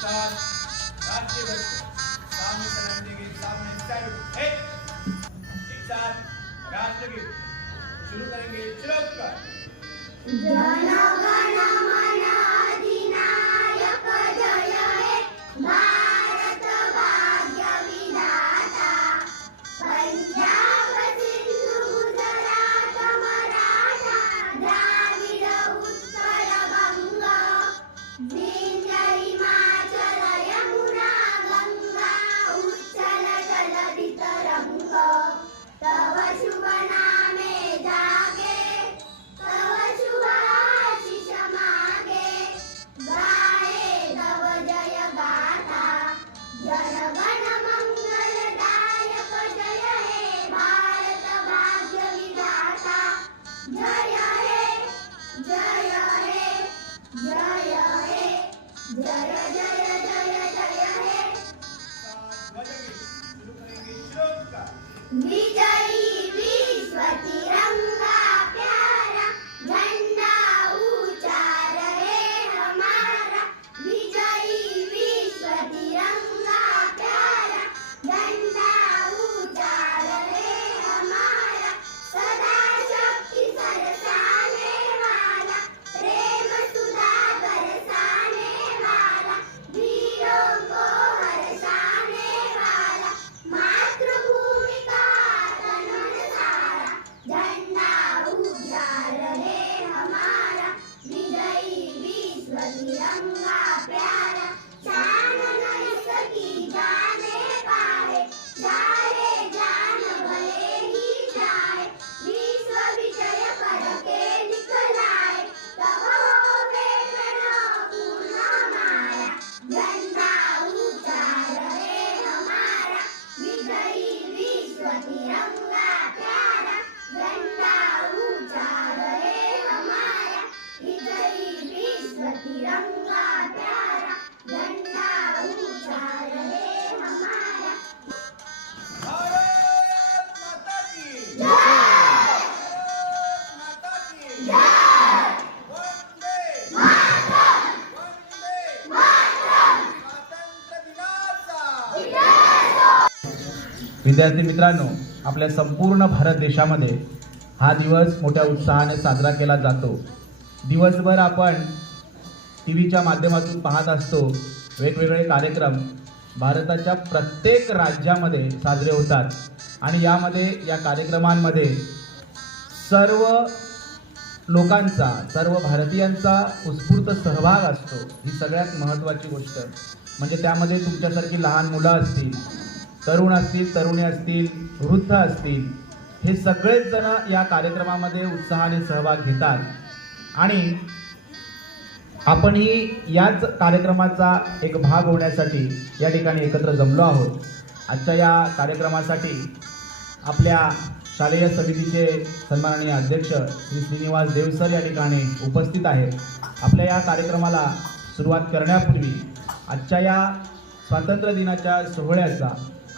चार राष्ट्रीय सामने सलामतीगीत सामने स्टैंड एक एक राष्ट्रगीत शुरू करेंगे चिरस्कार जन गण मन जय हे जय हे जय जय विद्यार्थी मित्रांनो आपल्या संपूर्ण भारत देशामध्ये हा दिवस मोठ्या उत्साहाने साजरा केला जातो. दिवसभर आपण टी व्हीच्या माध्यमातून पाहत असतो वेगवेगळे कार्यक्रम भारताच्या प्रत्येक राज्यामध्ये साजरे होतात. आणि यामध्ये या कार्यक्रमांमध्ये सर्व लोकांचा सर्व भारतीयांचा उत्स्फूर्त सहभाग असतो. ही सगळ्यात महत्त्वाची गोष्ट. म्हणजे त्यामध्ये तुमच्यासारखी लहान मुलं असतील तरुण असतील तरुणी असतील वृद्ध असतील हे सगळेच जण या कार्यक्रमामध्ये उत्साहाने सहभाग घेतात. आणि आपणही याच कार्यक्रमाचा एक भाग होण्यासाठी या ठिकाणी एकत्र जमलो आहोत. आजच्या या कार्यक्रमासाठी आपल्या शालेय समितीचे सन्माननीय अध्यक्ष श्री श्रीनिवास देवसर या ठिकाणी उपस्थित आहेत. आपल्या या कार्यक्रमाला सुरुवात करण्यापूर्वी आजच्या या स्वातंत्र्य दिनाच्या सोहळ्याचा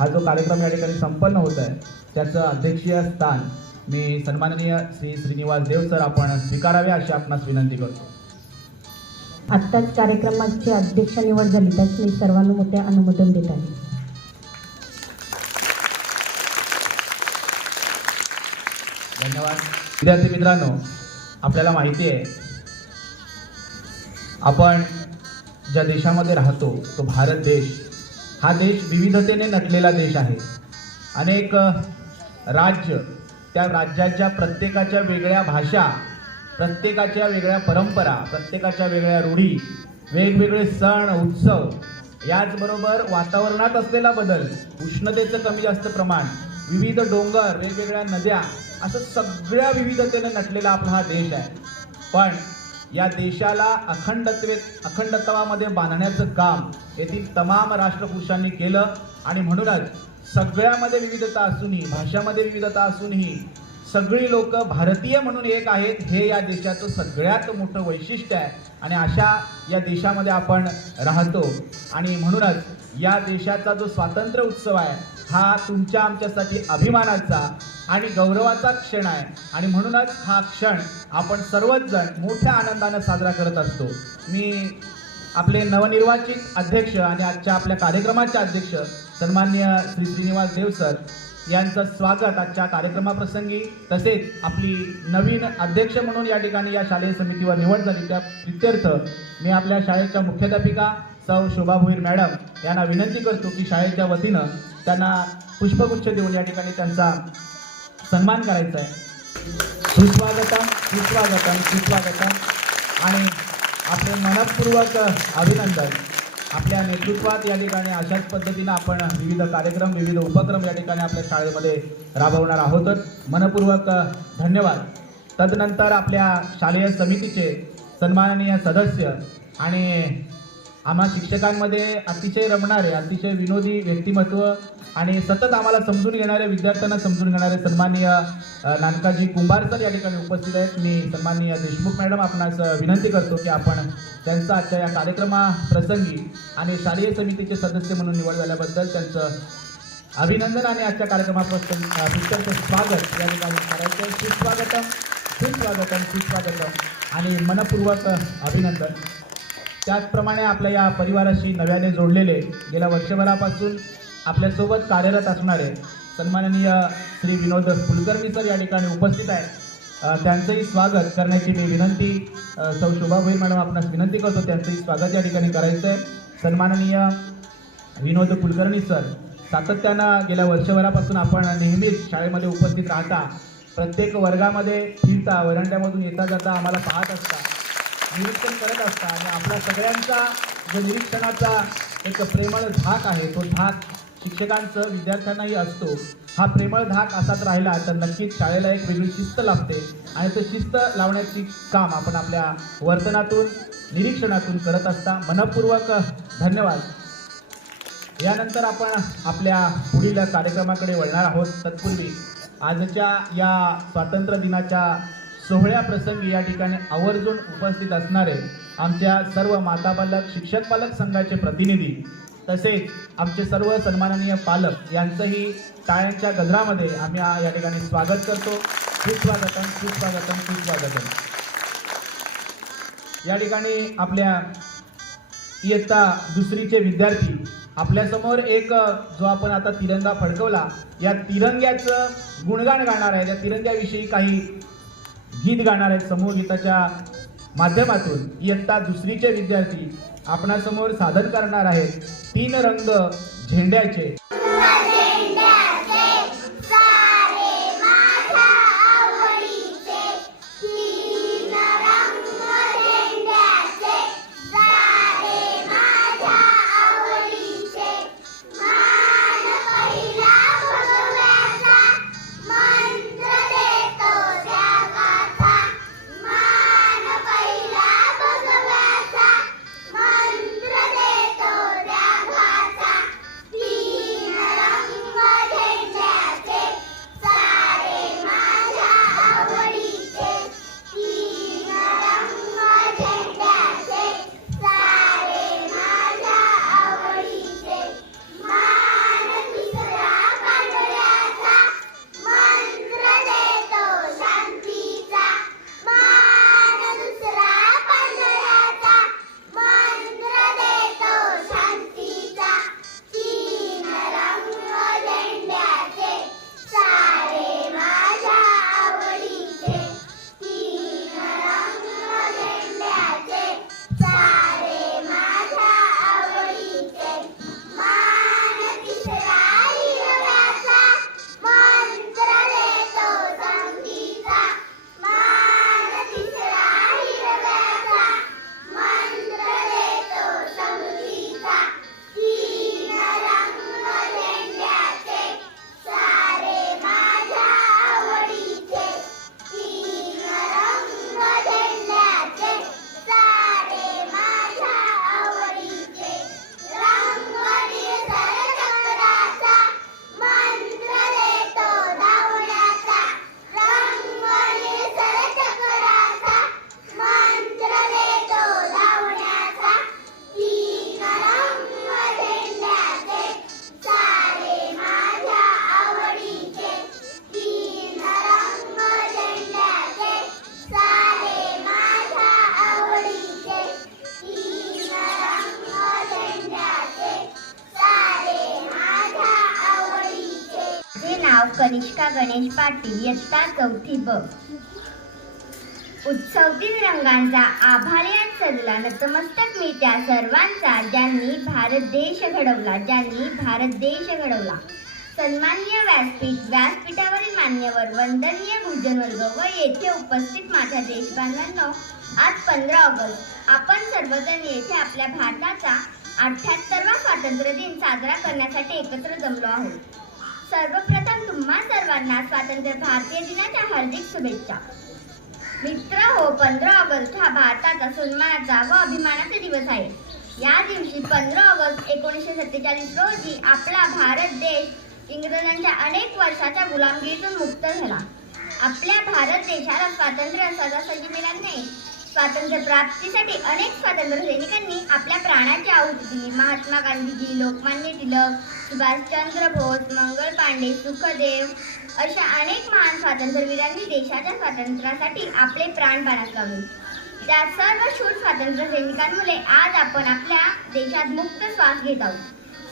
हा जो कार्यक्रम या ठिकाणी संपन्न होत आहे त्याचं अध्यक्षीय स्थान मी सन्माननीय श्री श्रीनिवास देवसर आपण स्वीकारावे अशी आपणास विनंती करतो. आत्ताच कार्यक्रमाची अध्यक्ष निवड झाली त्यास मी सर्वांना मोठे अनुमोदन देत आहे. धन्यवाद. विद्यार्थी मित्रांनो आपल्याला माहिती आहे आपण ज्या देशामध्ये राहतो तो भारत देश हा देश विविधतेने नटलेला देश आहे. अनेक राज्य त्या राज्याच्या प्रत्येकाच्या वेगळ्या भाषा प्रत्येकाच्या वेगळ्या परंपरा प्रत्येकाच्या वेगळ्या रूढी वेगवेगळे सण उत्सव याचबरोबर वातावरणात असलेला बदल उष्णतेचं कमी जास्त प्रमाण विविध डोंगर वेगवेगळ्या नद्या असं सगळ्या विविधतेने नटलेला आपला हा देश आहे. पण या देशाला अखंडत्वे अखंडत्वामध्ये बांधण्याचं काम येथील तमाम राष्ट्रपुरुषांनी केलं. आणि म्हणूनच सगळ्यामध्ये विविधता असूनही भाषामध्ये विविधता असूनही सगळी लोक भारतीय म्हणून एक आहेत हे या देशाचं सगळ्यात मोठं वैशिष्ट्य आहे. आणि अशा या देशामध्ये आपण राहतो. आणि म्हणूनच या देशाचा जो स्वातंत्र्य उत्सव आहे हा तुमच्या आमच्यासाठी अभिमानाचा आणि गौरवाचा क्षण आहे. आणि म्हणूनच हा क्षण आपण सर्वच जण मोठ्या आनंदानं साजरा करत असतो. मी आपले नवनिर्वाचित अध्यक्ष आणि आजच्या आपल्या कार्यक्रमाचे अध्यक्ष सन्मान्य श्री श्रीनिवास देव सर यांचं स्वागत आजच्या कार्यक्रमाप्रसंगी. तसेच आपली नवीन अध्यक्ष म्हणून या ठिकाणी या शालेय समितीवर निवड झाली. त्या प्रित्यर्थ मी आपल्या शाळेच्या मुख्याध्यापिका सौ शोभा भोईर मॅडम यांना विनंती करतो की शाळेच्या वतीनं त्यांना पुष्पगुच्छ देऊन या ठिकाणी त्यांचा सन्मान करायचा आहे. सुस्वागतम सुस्वागतम सुस्वागतम. आणि आपले मनपूर्वक अभिनंदन. आपल्या नेतृत्वात या ठिकाणी अशाच पद्धतीनं आपण विविध कार्यक्रम विविध उपक्रम या ठिकाणी आपल्या शाळेमध्ये राबवणार आहोतच मनपूर्वक धन्यवाद. तदनंतर आपल्या शालेय समितीचे सन्माननीय सदस्य आणि आम्हा शिक्षकांमध्ये अतिशय रमणारे अतिशय विनोदी व्यक्तिमत्व आणि सतत आम्हाला समजून घेणारे विद्यार्थ्यांना समजून घेणारे सन्माननीय नानकाजी कुंभार सर या ठिकाणी उपस्थित आहेत. मी सन्माननीय देशमुख मॅडम आपणास विनंती करतो की आपण त्यांचा आजच्या या कार्यक्रमाप्रसंगी आणि शालेय समितीचे सदस्य म्हणून निवड झाल्याबद्दल त्यांचं अभिनंदन आणि आजच्या कार्यक्रमाप्रसंग अ, स्वागत या ठिकाणी करायचं सुस्वागतम सुस्वागतम सुस्वागतम आणि मनपूर्वक अभिनंदन. त्याचप्रमाणे आपल्या या परिवाराशी नव्याने जोडलेले गेल्या वर्षभरापासून आपल्यासोबत कार्यरत असणारे सन्माननीय श्री विनोद कुलकर्णी सर या ठिकाणी उपस्थित आहेत. त्यांचंही स्वागत करण्याची मी विनंती सौ शोभा मॅडम आपणास विनंती करतो त्यांचंही स्वागत या ठिकाणी करायचं आहे सन्माननीय विनोद कुलकर्णी सर सातत्यानं गेल्या वर्षभरापासून आपण नेहमीच शाळेमध्ये उपस्थित राहता. प्रत्येक वर्गामध्ये फिरता वरांड्यामधून येता जाता आम्हाला पाहत असता. निरीक्षण करत असता आणि आपल्या सगळ्यांचा जो निरीक्षणाचा एक प्रेमळ धाक आहे तो धाक शिक्षकांचं विद्यार्थ्यांनाही असतो. हा प्रेमळ धाक असाच राहिला तर नक्कीच शाळेला एक वेगळी शिस्त लागते आणि ते शिस्त लावण्याची काम आपण आपल्या वर्तनातून निरीक्षणातून करत असता. मनपूर्वक धन्यवाद. यानंतर आपण आपल्या पुढील कार्यक्रमाकडे वळणार आहोत. तत्पूर्वी आजच्या या स्वातंत्र्य दिनाच्या सोहळ्या प्रसंगी या ठिकाणी आवर्जून उपस्थित असणारे आमच्या सर्व माता पालक शिक्षक पालक संघाचे प्रतिनिधी तसेच आमचे सर्व सन्माननीय पालक यांचंही टाळ्यांच्या गजरामध्ये आम्ही या ठिकाणी स्वागत करतो. सुस्वागतम सुस्वागतम सुस्वागतम या ठिकाणी आपल्या इयत्ता दुसरीचे विद्यार्थी आपल्यासमोर एक जो आपण आता तिरंगा फडकवला या तिरंग्याचं गुणगान गाणार आहे. त्या तिरंग्याविषयी काही गीत गाणार आहेत समूह गीताच्या माध्यमातून इयत्ता दुसरीचे विद्यार्थी आपणासमोर सादर करणार आहेत. तीन रंग झेंड्याचे. कनिष्का गणेश पाटील इयत्ता चौथी ब. उत्सवतील रंगांचा आभाळ्यात सजला नतमस्तक मी त्या सर्वांचा ज्यांनी भारत देश घडवला ज्यांनी भारत देश घडवला. सन्मान्य व्यासपीठ व्यासपीठावरील मान्यवर वंदनीय गुरुजनवर्ग व येथे उपस्थित माझ्या देशबांधवांनो आज पंधरा ऑगस्ट. आपण सर्वजण येथे आपल्या भारताचा अठ्ठ्याहत्तरवा स्वातंत्र्य दिन साजरा करण्यासाठी एकत्र जमलो आहोत. सर्वप्रथम तुम्हा सर्वांना स्वातंत्र्य भारतीय दिनाच्या हार्दिक शुभेच्छा. मित्र हो पंधरा ऑगस्ट हा भारताचा सन्मानाचा व अभिमानाचा दिवस आहे. या दिवशी पंधरा ऑगस्ट एकोणीसशे सत्तेचाळीस रोजी आपला भारत देश इंग्रजांच्या अनेक वर्षाच्या गुलामगिरीतून मुक्त झाला. आपल्या भारत देशाला स्वातंत्र्य सहजासहजी मिळाले स्वातंत्र्य प्राप्तीसाठी अनेक स्वातंत्र्य सैनिकांनी आपल्या प्राणाची आहुती दिली महात्मा गांधीजी लोकमान्य टिळक सुभाषचंद्र बोस मंगल पांडे सुखदेव अशा अनेक महान स्वातंत्र्यवीरांनी देशाच्या स्वातंत्र्यासाठी आपले प्राण पणात लावले त्या सर्व शूर स्वातंत्र्य सैनिकांमुळे आज आपण आपल्या देशात मुक्त श्वास घेत आहोत.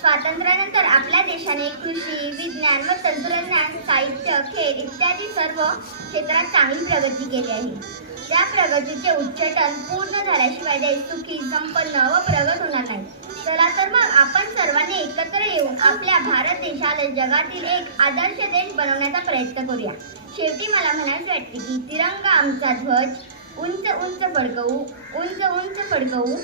स्वातंत्र्यानंतर आपल्या देशाने कृषी विज्ञान व तंत्रज्ञान साहित्य खेळ इत्यादी सर्व क्षेत्रात चांगली प्रगती केली आहे. त्या प्रगतीचे उच्चटन पूर्ण झाल्याशिवाय देश सुखी संपन्न व प्रगत होणार नाही. चला तर मग आपण सर्वांनी एकत्र येऊन आपल्या भारत देशाला जगातील एक आदर्श देश बनवण्याचा प्रयत्न करूया. शेवटी मला म्हणायचे वाटते की तिरंगा आमचा ध्वज उंच उंच फडकवू उंच उंच फडकवू.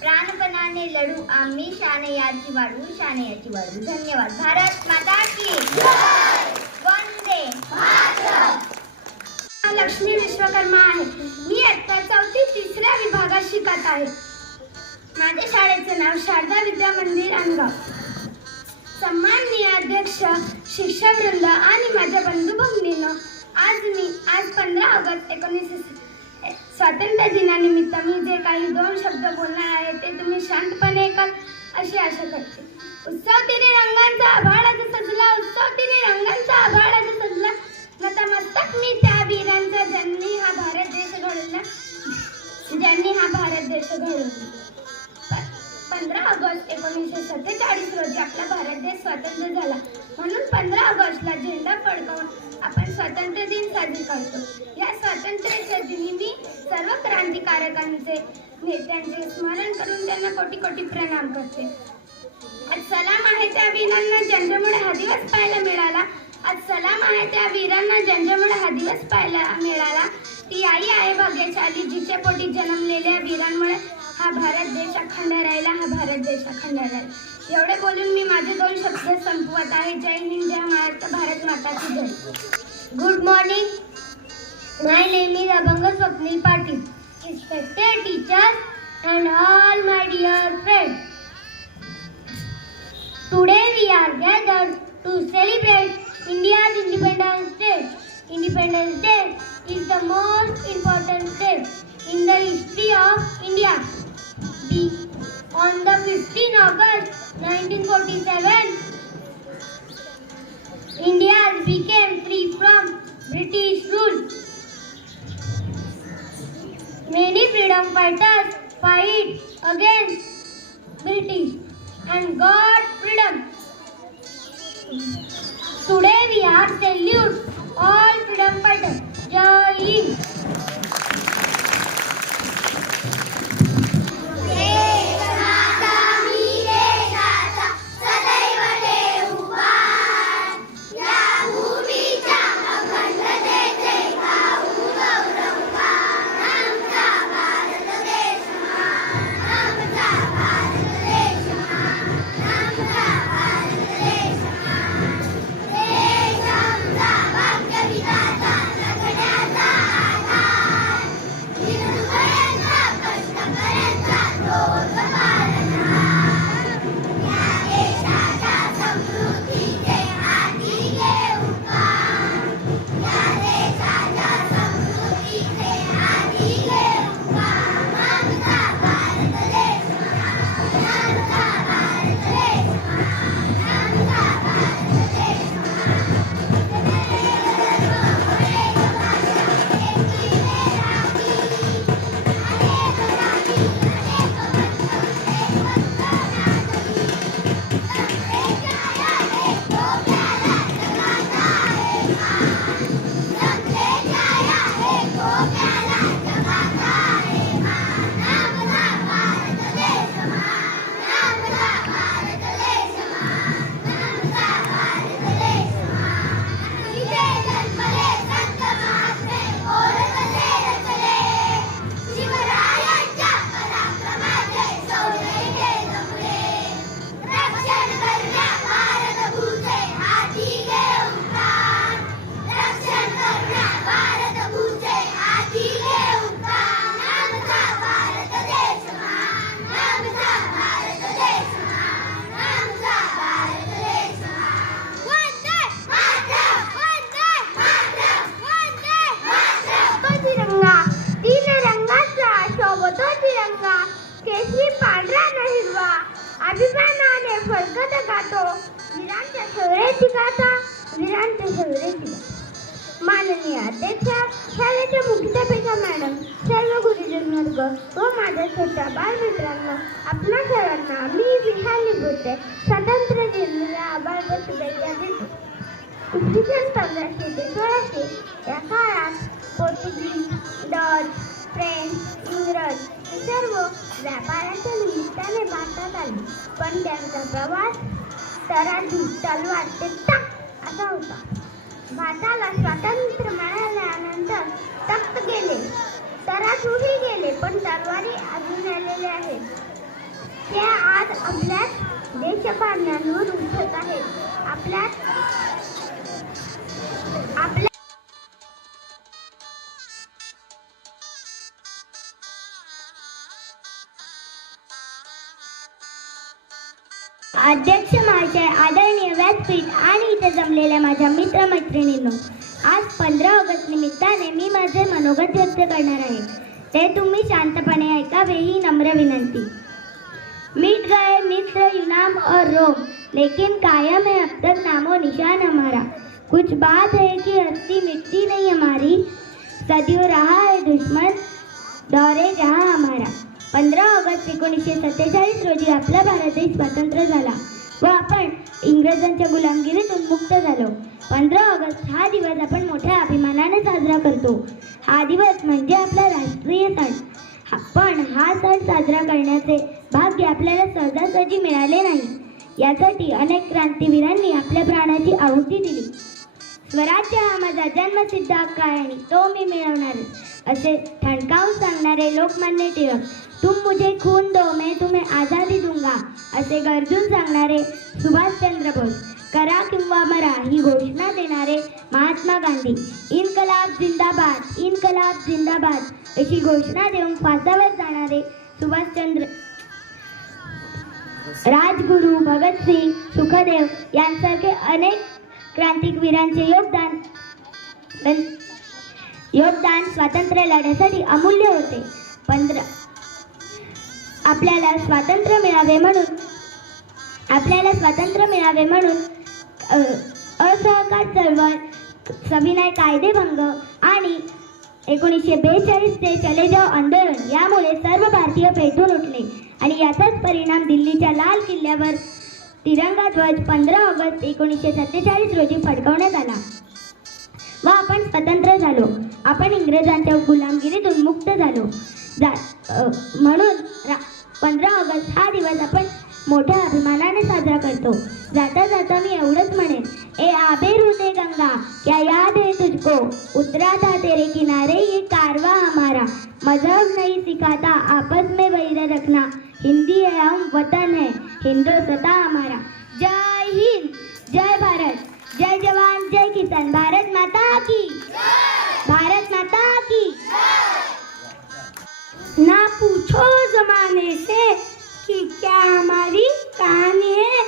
प्राणपणाने लढू आम्ही शान याची वाढवू शान याची वाढवू धन्यवाद. भारत माता की वंदे रश्मी विश्वकर्मा आहे. मी इयत्ता चौथी तिसऱ्या विभागात शिकत आहे. माझ्या शाळेचे नाव शारदा विद्या मंदिर अनगाव सन्माननीय अध्यक्ष शिक्षकवृंद आणि माझ्या बंधू भगिनीनं आज मी आज पंधरा ऑगस्ट एकोणीसशे स्वातंत्र्य दिनानिमित्त मी जे काही दोन शब्द बोलणार आहे ते तुम्ही शांतपणे ऐकाल अशी आशा करते. उत्सव तिने रंगांचा आभाळाचा सजला उत्सव तिने रंगांचा आभाळाचा सजला. नतमस्तक मी त्या वीरांचा त्यांनी हा भारत देश घडवला पंधरा ऑगस्ट एकोणीसशे सत्तेचाळीस रोजी आपला भारत देश स्वतंत्र झाला. म्हणून पंधरा ऑगस्टला झेंडा फडकवून आपण स्वातंत्र्य दिन साजरी करतो. या स्वातंत्र्याच्या दिनी मी सर्व क्रांतिकारकांचे नेत्यांचे स्मरण करून त्यांना कोटी कोटी प्रणाम करते. आज सलाम आहे त्या वीरांना ज्यांच्यामुळे हा दिवस पाहायला मिळाला. आज सलाम आहे त्या वीरांना ज्यांच्यामुळे हा दिवस पाहायला मिळाला. ती आई आहे भाग्यशाली जिच्या पोटी जन्मलेल्या वीरांमुळे हा भारत देश अखंड राहिला हा भारत देश अखंड राहिला. एवढे बोलून मी माझे दोन शब्द संपवत आहे. जय हिंद जय महाराष्ट्र भारत माताची जय. Good morning my name is Abhang Swapnil Patil. Respected teachers and all my dear friends Today we are gathered to celebrate India's Independence Day. Independence Day is the most important day in the history of India. On the 15 August 1947, India became free from British rule. Many freedom fighters fight against British and got freedom. Today we are salute all freedom fighters. जय हिंद व्यापाराच्या निमित्ताने भारतात आले. पण त्यांचा प्रवास तराजू तलवार ते टाक! असा होता. भारताला स्वातंत्र्य मिळाल्यानंतर तख्त गेले. तराजूही गेले पण तलवारी अजून आलेले आहेत त्या आज आपल्या देशपांड्यांवर उठत आहेत. आपल्या अध्यक्ष महाशय आदरणीय व्यासपीठ आणि इथे जमलेल्या माझ्या मित्रमैत्रिणींनो आज पंधरा ऑगस्ट निमित्ताने मी माझे मनोगत व्यक्त करणार आहे. ते तुम्ही शांतपणे ऐकावे ही नम्र विनंती. मिट गए मित्र युनाम और रोम लेकिन कायम है अब तक नामो निशान हमारा। कुछ बात है कि हस्ती मिटती नहीं हमारी सदियों रहा है दुश्मन दौरे जहाँ हमारा। पंधरा ऑगस्ट एकोणीसशे सत्तेचाळीस रोजी आपला भारत देश स्वतंत्र झाला व आपण इंग्रजांच्या गुलामगिरीतून मुक्त झालो. पंधरा ऑगस्ट हा दिवस आपण मोठ्या अभिमानाने साजरा करतो. हा दिवस म्हणजे आपला राष्ट्रीय सण. हा- पण हा सण साजरा करण्याचे भाग्य आपल्याला सहजासहजी मिळाले नाही. यासाठी अनेक क्रांतीवीरांनी आपल्या प्राणाची आहुती दिली. स्वराज्य हा माझा जन्मसिद्ध हक्क आहे आणि तो मी मिळवणारच. असे ठणकावून सांगणारे लोकमान्य टिळक तुम मुझे खून दो मैं तुम्हें आझादी दूंगा असे गरजून सांगणारे सुभाषचंद्र बोस करा किंवा मरा ही घोषणा देणारे महात्मा गांधी इनकलाब जिंदाबाद इनकलाब जिंदाबाद अशी घोषणा देऊन फासावर जाणारे सुभाषचंद्र राजगुरू भगतसिंग सुखदेव यांसारखे अनेक क्रांतिकवीरांचे योगदान योगदान स्वातंत्र्य लढ्यासाठी अमूल्य होते. पंधरा आपल्याला स्वातंत्र्य मिळावे म्हणून आपल्याला स्वातंत्र्य मिळावे म्हणून असहकार चळवळ सविनय कायदेभंग आणि एकोणीसशे बेचाळीसचे चले जाव आंदोलन यामुळे सर्व भारतीय पेटून उठले. आणि याचाच परिणाम दिल्लीच्या लाल किल्ल्यावर तिरंगा ध्वज पंधरा ऑगस्ट एकोणीसशे सत्तेचाळीस रोजी फडकवण्यात आला. व आपण स्वतंत्र झालो. आपण इंग्रजांच्या गुलामगिरीतून मुक्त झालो. जा म्हणून रा पंधरा ऑगस्ट हा दिवस आपण मोठ्या अभिमानाने साजरा करतो. जाता जाता मी एवढंच म्हणेन ए आबे हृदय गंगा क्या याद है तुझको? उतरा था तेरे किनारे ये कारवा हमारा। मजहब नहीं सिखाता आपस में वैर रखना। हिंदी है हम वतन है हिंदुस्तान हमारा। जय हिंद जय भारत। जय जवान, जय किसान, भारत माता की। भारत माता की। ना पूछो जमाने से कि क्या हमारी कहानी है।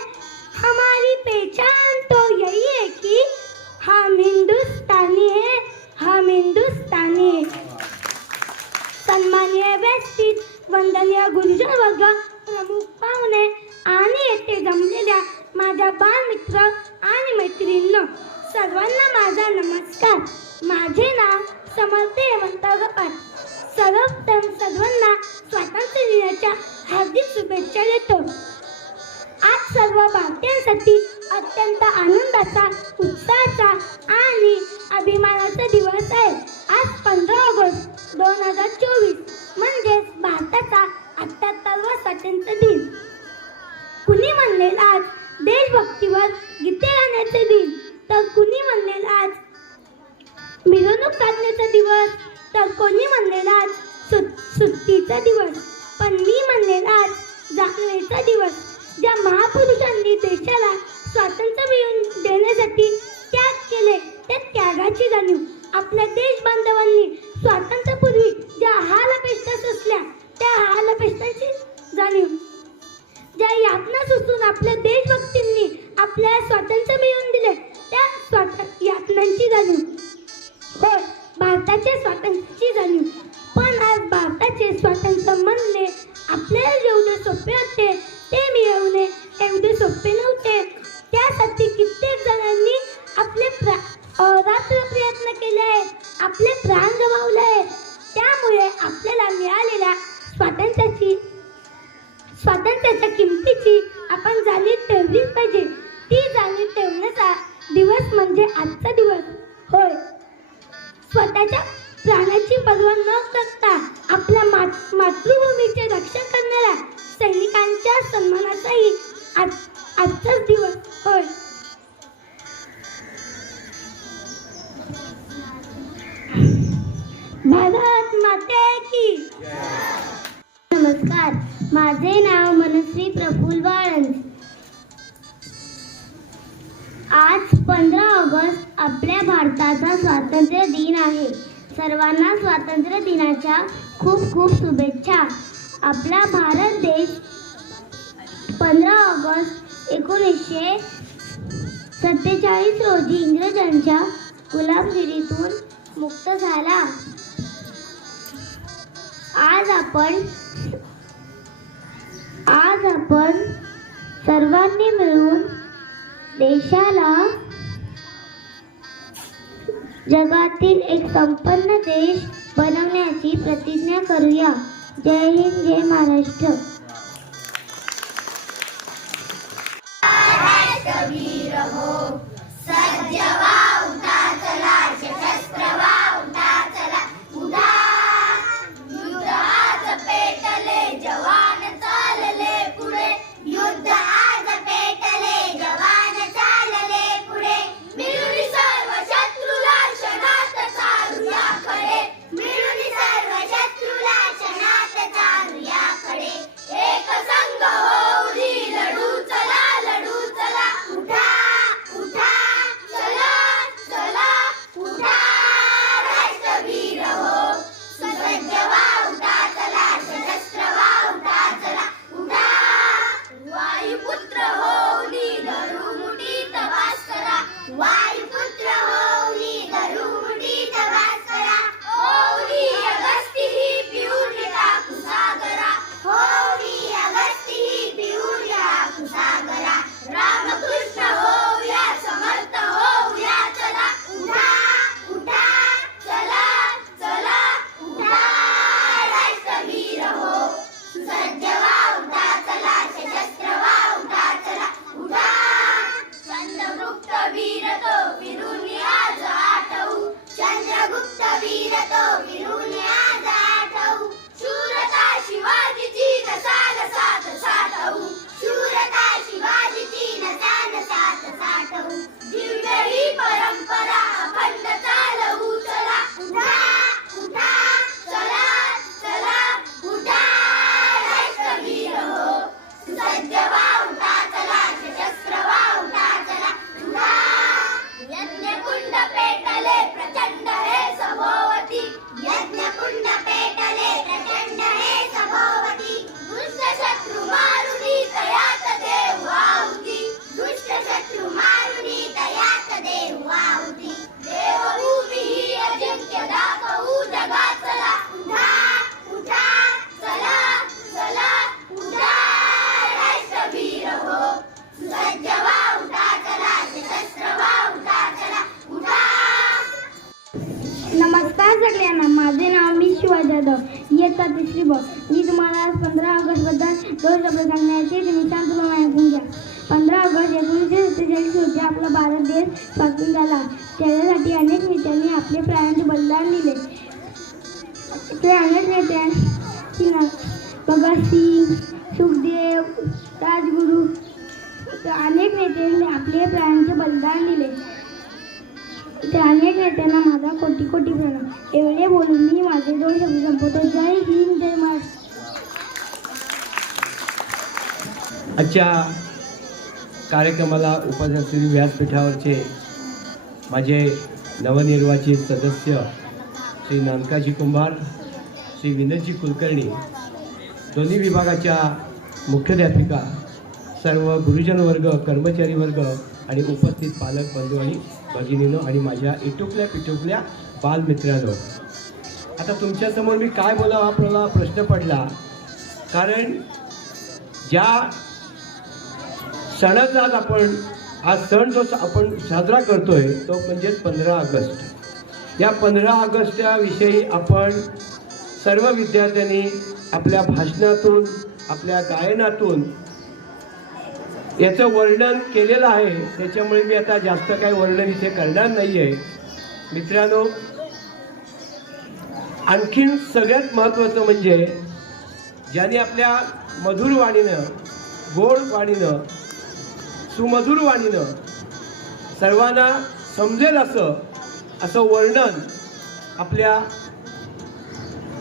हमारी पहचान तो यही है कि हम हिंदुस्तानी हैं, हम हिंदुस्तानी हैं। सन्माननीय व्यासपीठ वंदनीय गुरुजन वर्ग, प्रमुख पाहुणे आणि येथे जमलेल्या माझ्या बालमित्र आणि मैत्रिणींनो सर्वांना माझा नमस्कार. माझे नाव समर्थ हेमंत गपाल सर्वप्रथम सर्वांना स्वातंत्र्य दिनाच्या हार्दिक शुभेच्छा देतो. आज सर्व भारतीयांसाठी अत्यंत आनंदाचा उत्साह सोपे नव्हते. त्यासाठी स्वातंत्र्य दिनाच्या खूप खूप शुभेच्छा. आपला भारत देश पंधरा ऑगस्ट एकोणीसशे सत्तेचाळीस रोजी इंग्रजांच्या गुलामगिरीतून मुक्त झाला. आज आपण आज आपण सर्वांनी मिळून देशाला जगातील एक संपन्न देश बनवण्याची प्रतिज्ञा करूया. जय हिंद जय महाराष्ट्र. हो, उतार. trabalhar उपस्थित व्यासपीठावरचे माझे नवनिर्वाचित सदस्य श्री नानकाजी कुंभार श्री विनोदजी कुलकर्णी दोन्ही विभागाच्या मुख्याध्यापिका सर्व गुरुजन वर्ग कर्मचारी वर्ग आणि उपस्थित पालक बंधू आणि भगिनीनो आणि माझ्या इटुकल्या पिटुकल्या बालमित्रांनो. आता तुमच्यासमोर मी काय बोलावं आपल्याला प्रश्न पडला. कारण ज्या सणात आज आपण हा सण जो आपण साजरा करतोय तो म्हणजेच पंधरा ऑगस्ट. या पंधरा ऑगस्ट याविषयी आपण सर्व विद्यार्थ्यांनी आपल्या भाषणातून आपल्या गायनातून याचं वर्णन केलेलं आहे. त्याच्यामुळे मी आता जास्त काही वर्णन इथे करणार नाही आहे मित्रांनो आणखीन सगळ्यात महत्त्वाचं म्हणजे ज्याने आपल्या मधुर वाणीनं गोड वाणीनं सुमधुर वाणीनं सर्वांना समजेल असं असं वर्णन आपल्या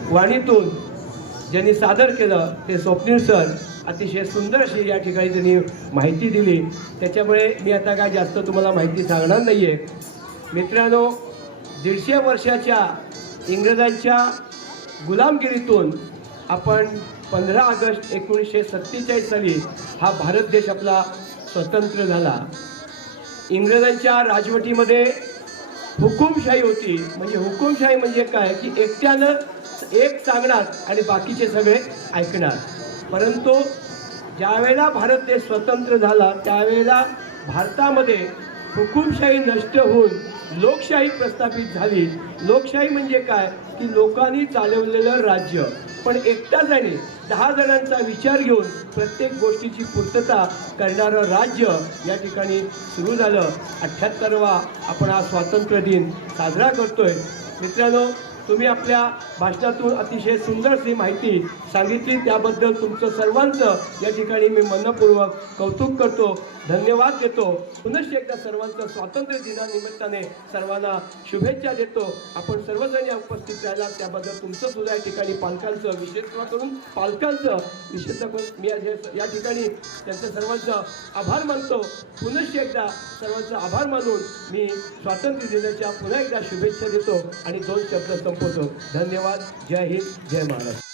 वाणीतून ज्यांनी सादर केलं ते स्वप्नील सर अतिशय सुंदर अशी या ठिकाणी त्यांनी माहिती दिली. त्याच्यामुळे मी आता काय जास्त तुम्हाला माहिती सांगणार नाही आहे मित्रांनो दीडशे वर्षाच्या इंग्रजांच्या गुलामगिरीतून आपण पंधरा ऑगस्ट एकोणीसशे सत्तेचाळीस साली हा भारत देश आपला स्वतंत्र झाला. इंग्रजांच्या राजवटीमध्ये हुकुमशाही होती. म्हणजे हुकुमशाही म्हणजे काय? की एकट्यानं एक सांगणार आणि बाकीचे सगळे ऐकणार. परंतु ज्यावेळेला भारत देश स्वतंत्र झाला त्यावेळेला भारतामध्ये हुकुमशाही नष्ट होऊन लोकशाही प्रस्थापित झाली. लोकशाही म्हणजे काय? की लोकांनी चालवलेलं राज्य. पण एकट्याने दहा जणांचा विचार घेऊन प्रत्येक गोष्टीची पूर्तता करणारं राज्य या ठिकाणी सुरू झालं. अठ्ठ्याहत्तरवा आपण हा स्वातंत्र्य दिन साजरा करतोय. मित्रांनो तुम्ही आपल्या भाषणातून अतिशय सुंदर अशी माहिती सांगितली. त्याबद्दल तुमचं सर्वांचं या ठिकाणी मी मनपूर्वक कौतुक करतो. धन्यवाद देतो. पुनश्च एकदा सर्वांचं स्वातंत्र्य दिनानिमित्ताने सर्वांना शुभेच्छा देतो. आपण सर्वजण या उपस्थित राहिला. त्याबद्दल तुमचं सुद्धा या ठिकाणी पालकांचं विशेषत्व करून पालकांचं विशेषतः करून मी या- या ठिकाणी त्यांचं सर्वांचं आभार मानतो. पुनश्च एकदा सर्वांचं आभार मानून मी स्वातंत्र्य दिनाच्या पुन्हा एकदा शुभेच्छा देतो आणि दोन शब्द संपवतो. धन्यवाद. जय हिंद. जय महाराष्ट्र.